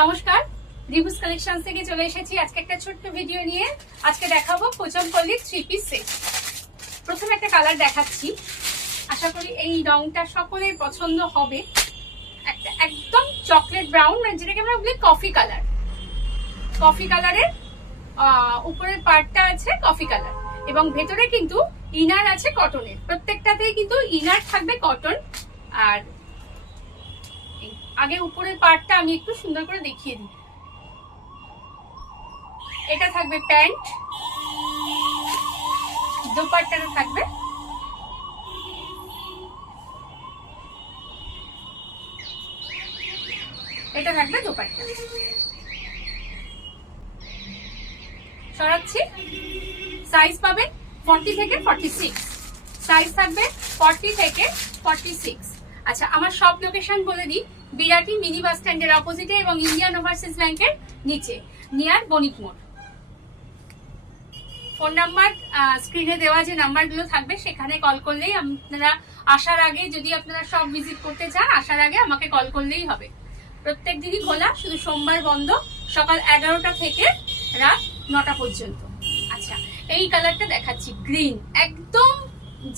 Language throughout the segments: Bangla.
নমস্কার, রিভুস কালেকশন থেকে চলে এসেছি আজকে একটা ছোট্ট ভিডিও নিয়ে। আজকে দেখাবো পোচমপল্লী 3 পিস সেট। প্রথমে একটা কালার দেখাচ্ছি, আশা করি এই রংটা সকলের পছন্দ হবে। একটা একদম চকলেট ব্রাউন, মানে যেটাকে আমরা বলি কফি কালার। কফি কালারের উপরের পার্টটা আছে কফি কালার এবং ভেতরে কিন্তু ইনার আছে কটনের। প্রত্যেকটাতেই কিন্তু ইনার থাকবে কটন। আর আগে উপরের পার্টটা আমি একটু সুন্দর করে দেখিয়ে দিই। এটা থাকবে প্যান্ট, দোপাট্টাটা থাকবে এটা থাকবে দোপাট্টা। সরাচ্ছি, সাইজ পাবেন 40 থেকে 46, সাইজ থাকবে 40 থেকে 46। আচ্ছা, আমার সব লোকেশন বলে দিই। বিরাটি মিনি বাস স্ট্যান্ডের অপোজিটে এবং ইন্ডিয়ান ওভারসিজ ব্যাংকের নিচে, নিয়ার বণিক মোড়। ফোন নাম্বার স্ক্রিনে দেওয়া যে নাম্বারগুলো থাকবে সেখানে কল করলেই, আপনারা আসার আগে যদি আপনারা সব ভিজিট করতে চান, আসার আগে আমাকে কল করলেই হবে। প্রত্যেক দিনই খোলা, শুধু সোমবার বন্ধ সকাল 11টা থেকে রাত 9টা পর্যন্ত। আচ্ছা, এই কালারটা দেখাচ্ছি, গ্রিন, একদম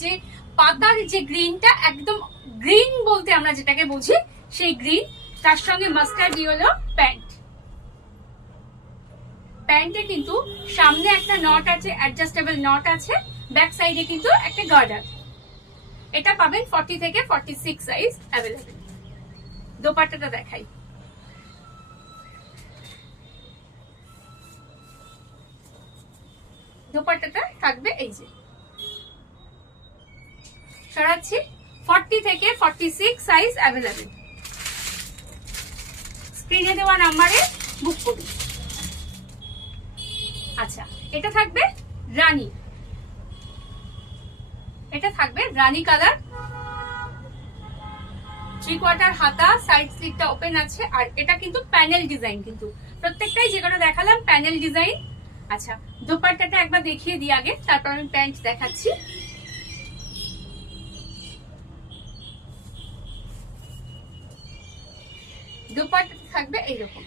যে পাতার যে গ্রিনটা, একদম গ্রিন বলতে আমরা যেটাকে বুঝি সেই গ্রিন। তার সঙ্গে মাস্টার্ড ইয়েলো প্যান্ট। প্যান্টে কিন্তু সামনে একটা নট আছে, অ্যাডজাস্টেবল নট আছে, ব্যাক সাইডে কিন্তু একটা গার্ডার। এটা পাবেন 40 থেকে 46 সাইজ অ্যাভেলেবেল। দোপাট্টাটা দেখাই। দোপাট্টাটা থাকবে এই যে, সরাচ্ছি, 40 থেকে 46 সাইজ অ্যাভেলেবেল। স্ক্রিনে দেওয়া নাম্বারে বুক করুন। আচ্ছা, এটা থাকবে রানী, এটা থাকবে রানী কালার, 3/4 হাতা, সাইড স্লিটটা ওপেন আছে। আর এটা কিন্তু প্যানেল ডিজাইন, কিন্তু প্রত্যেকটাই যেগুলো দেখালাম প্যানেল ডিজাইন। আচ্ছা, দোপাট্টাটা একবার দেখিয়ে দিই আগে, তারপর আমি প্যান্ট দেখাচ্ছি। দোপাট্টা থাকবে এইরকম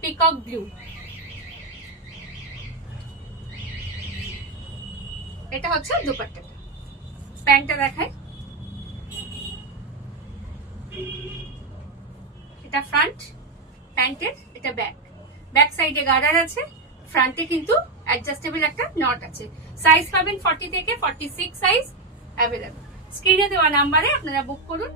পিকক ব্লু। এটা হচ্ছে দোপাট্টাটা। প্যান্টটা দেখায়, এটা ফ্রন্ট প্যান্টের, এটা ব্যাক। ব্যাক সাইডে গার্ডার আছে, ফ্রন্টে কিন্তু অ্যাডজাস্টেবল একটা নট আছে। সাইজ পাবেন 40 থেকে 46 সাইজ অ্যাভেলেবল। স্ক্রিনে দেওয়া নাম্বারে আপনারা বুক করুন।